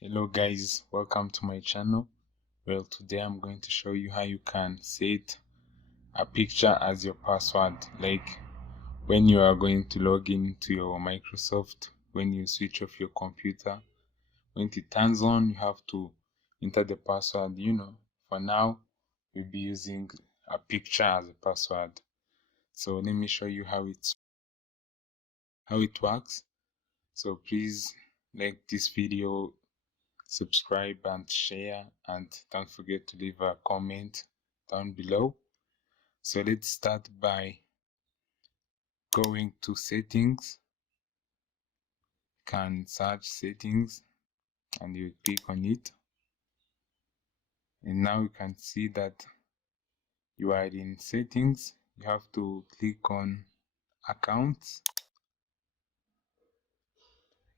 Hello guys, welcome to my channel. Well, today I'm going to show you how you can set a picture as your password, like when you are going to log into your Microsoft, when you switch off your computer, when it turns on, you have to enter the password. For now we'll be using a picture as a password. So let me show you how it works. So please like this video, subscribe and share, and don't forget to leave a comment down below. So let's start by going to settings. You can search settings and you click on it, and now you can see that you are in settings. You have to click on accounts,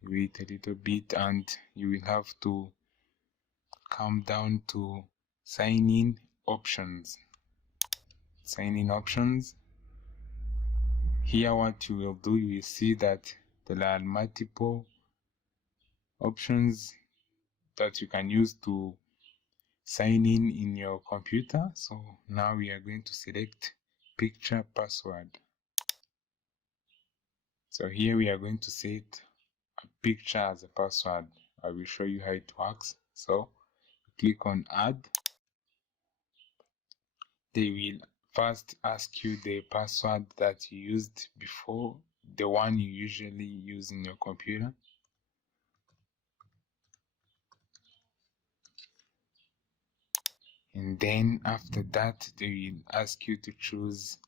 wait a little bit, and you will have to come down to sign in options. Here what you will do, you will see that there are multiple options that you can use to sign in your computer. So now we are going to select picture password. So here we are going to set a picture as a password. I will show you how it works. So click on add. They will first ask you the password that you used before, the one you usually use in your computer. And then after that, they will ask you to choose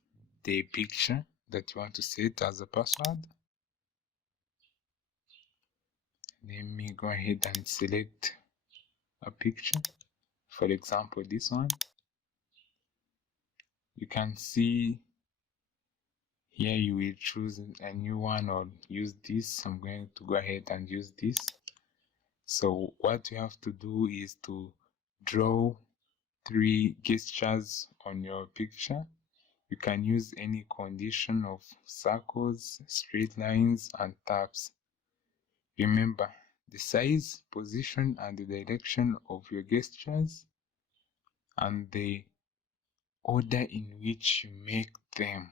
the picture that you want to set as a password. Let me go ahead and select a picture. For example, this one. You can see here you will choose a new one or use this. I'm going to go ahead and use this. So what you have to do is to draw 3 gestures on your picture. You can use any condition of circles, straight lines, and tabs. Remember, the size, position, and the direction of your gestures and the order in which you make them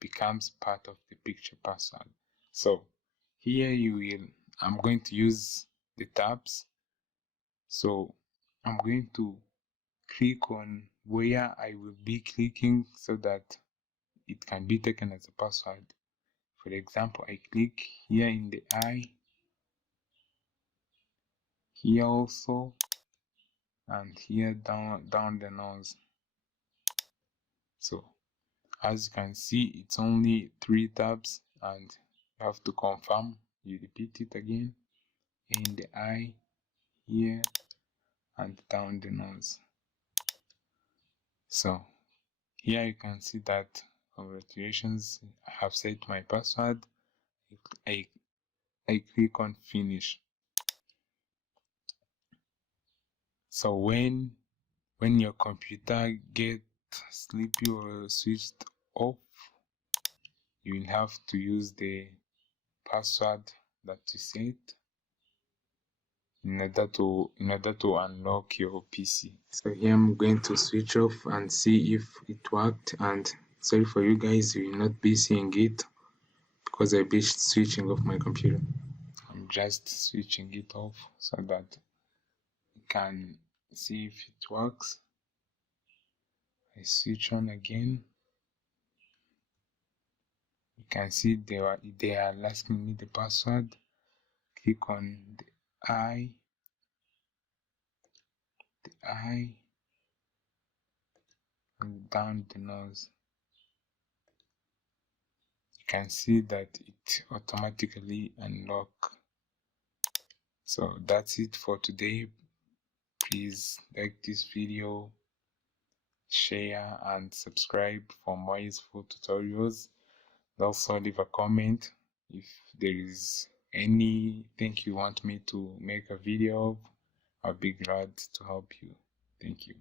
becomes part of the picture password. So here I'm going to use the tabs. So I'm going to click on where I will be clicking so that it can be taken as a password. For example, I click here in the eye, here also, and here down the nose. So as you can see, it's only 3 tabs, and you have to confirm. You repeat it again in the eye, here, and down the nose. So here you can see that congratulations, I have set my password. I click on finish. So when your computer gets sleepy or switched off, you will have to use the password that you set in order to unlock your PC. So here I'm going to switch off and see if it worked, and sorry for you guys, you will not be seeing it because I'll be switching off my computer. I'm just switching it off so that you can see if it works. I switch on again. You can see they are asking me the password. Click on the eye, and down the nose. You can see that it automatically unlock. So that's it for today. Please like this video, share, and subscribe for more useful tutorials. Also leave a comment if there is anything you want me to make a video of. I'll be glad to help you. Thank you.